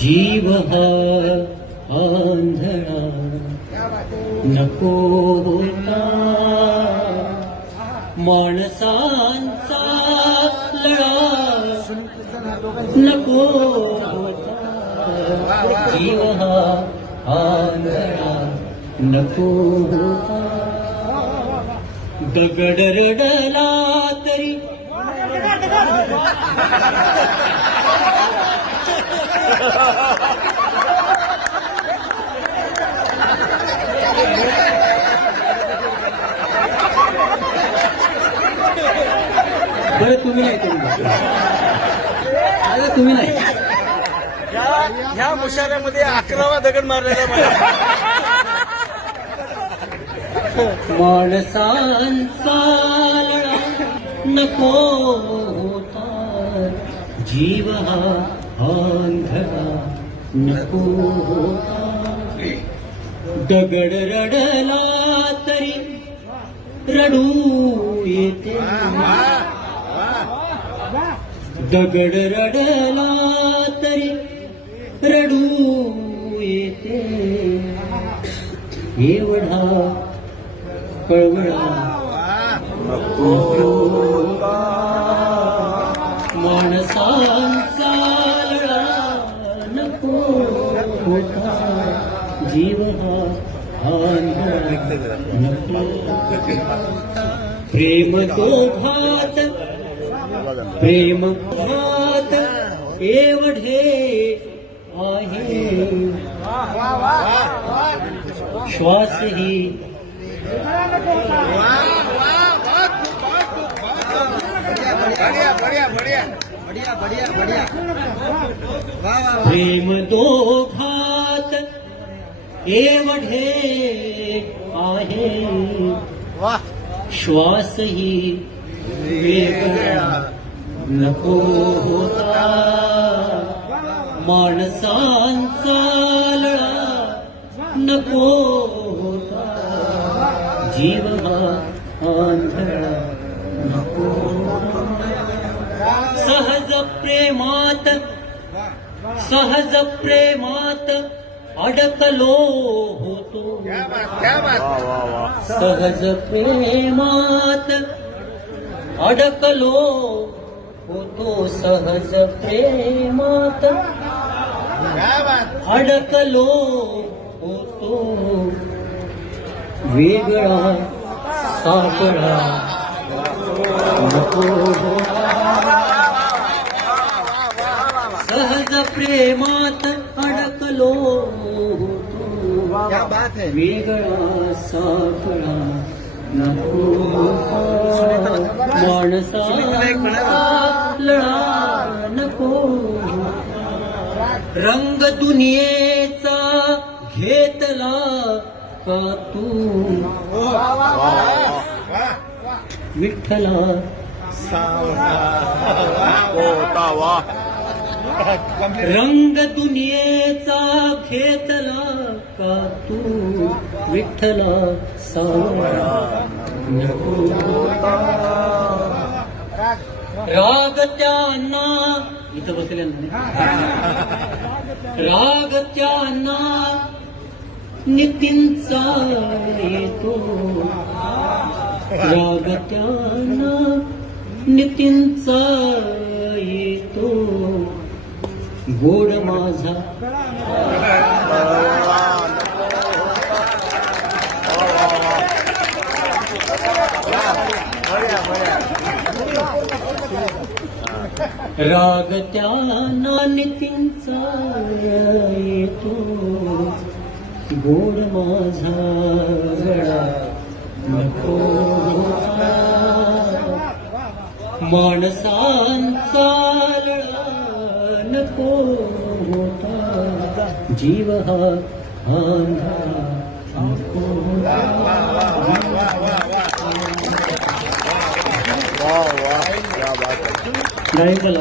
जीव हा आंधळा नको होता, माणसांचा लळा नको होता, जीव हा आंधळा नको होता. दगड रडला तरी बरं तुम्ही नाही तुम्ही नाही ह्या मुशाऱ्यामध्ये 11वा दगड मारलेला मला. माणसांचा लढा नको होता, जीव हा आंधळा नको होता. दगड रडला तरी रडू येते, दगड रडला तरी रडू येते. एवढा कळवळा माणसांचा लढा नको होता, जीव हा आंधळा नको. प्रेम तो घात, प्रेम घात एवढे आहे, श्वासही प्रेम दो घात एवढे आहे, श्वासही वेगळा नको होता. माणसांचा लळा नको होता, जीव हा आंधळा नको. सहज प्रेमात, सहज प्रेमात अडकलो होतो, सहज प्रेमात अडकलो होतो, सहज प्रेमात अडकलो होतो. वेगळा सापळा नको होता, सहज प्रेमात अडकलो होतो. वेगळा सापळा नको होता, माणसांचा लळा नको. रंग दुनियेचा घेतला का तू विठ्ठला, रंग दुनियेचा घेतला का तू विठ्ठला, सावळा नको. राग त्यांना इथं बसल्या, राग त्यांना नितींचा येतो, राग त्यांना नितींचा येतो. गोड माझा राग त्यांना नितींचा येतो, गोड माझा गळा नको होता. माणसांचा लळा नको होता, जीव हा आंधळा नको होता. नाही बोला